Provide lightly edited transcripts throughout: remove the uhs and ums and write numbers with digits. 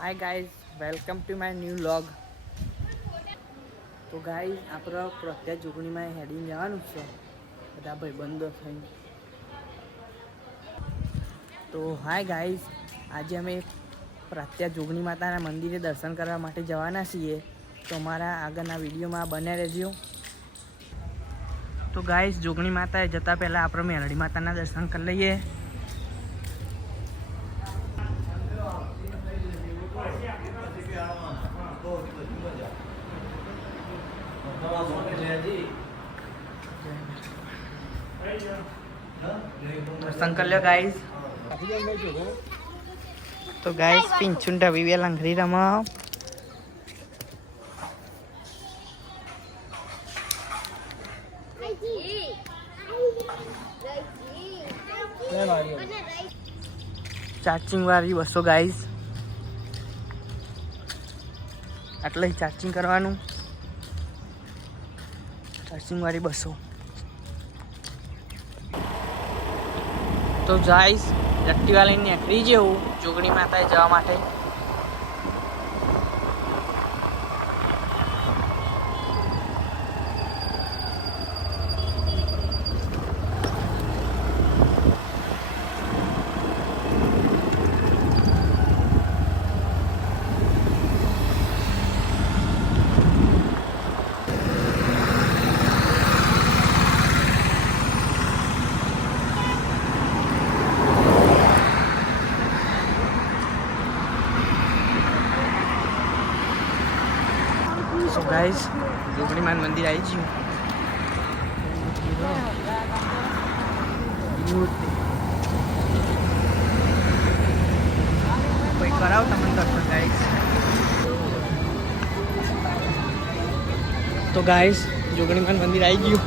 Hi guys, welcome to my new vlog. તો guys, આપણે પ્રત્યેક જોગણીમાં હેડીને જવાનું છે બધા ભાઈબંધો થઈને. તો હાય ગાઈઝ, આજે અમે પ્રત્યેક જોગણી માતાના મંદિરે દર્શન કરવા માટે જવાના છીએ. તો અમારા આગળના વિડીયોમાં બન્યા રહેજો. તો ગાઈઝ, જોગણી માતાએ જતાં પહેલાં આપણે મેલડી માતાના દર્શન કરી લઈએ. દર્શન કરી લો ગાઈઝ. તો ગાઈઝ, પિંચુંડા વિવેલ અંઘરી રમા. ચાર્જિંગ વાળી બસો ગાઈઝ, આટલે ચાર્જિંગ કરવાનું. ચાર્જિંગ વાળી બસો. તો ગાઈઝ, એક્ટિવા લઈને નીકળી જવું જોગણી માતાએ જવા માટે. So guys, જોગણીમાન મંદિર આવી ગયું. કોઈ કરાવ તમને દર્શન ગાઈસ. તો ગાઈસ, જોગણીમાન મંદિર આવી ગયું.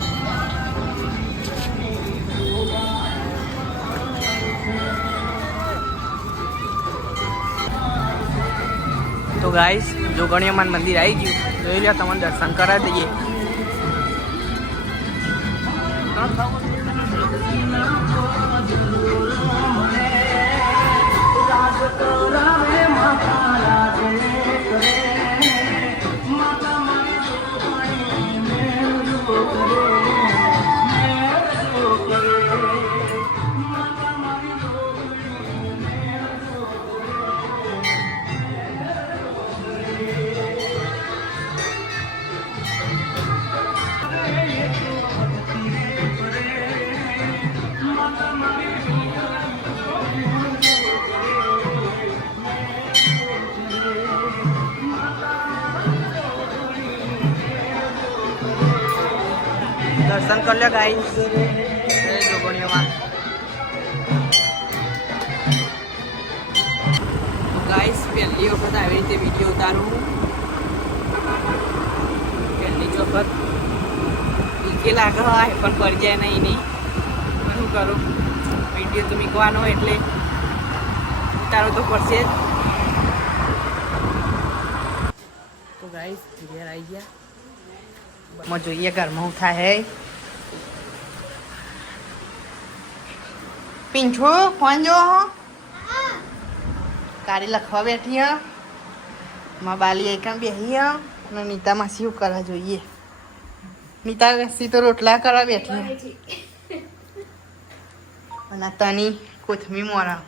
તો ગાઈસ, જોગણીમાન મંદિર આવી ગયું. જોઈ લો, તમને દર્શન કરાવી દઈએ. દર્શન કરી લો ગાઈસ, જોગણીઓમાં. ગાઈસ, પહેલી વખત આવી રીતે વિડીયો ઉતારું. પહેલી જ વખત બીકે લાગે હોય પણ કરી જાય નહીં. શું કરું, વિડીયો તો મૂકવાનો એટલે ઉતારો તો પડશે જ. તો ગાઈસ, ઘેર આવી ગયા. માં જોઈએ ઘરમાં હું થાય. હે પિંછો ફોન જો કારી લખવા બેઠી હ. માં બાલી એકમ બેહી હ. અને નીતા માસી શું કરવા જોઈએ. નીતા માસી તો રોટલા કરવા બેઠી હ. અને તની કોથમી મોરા.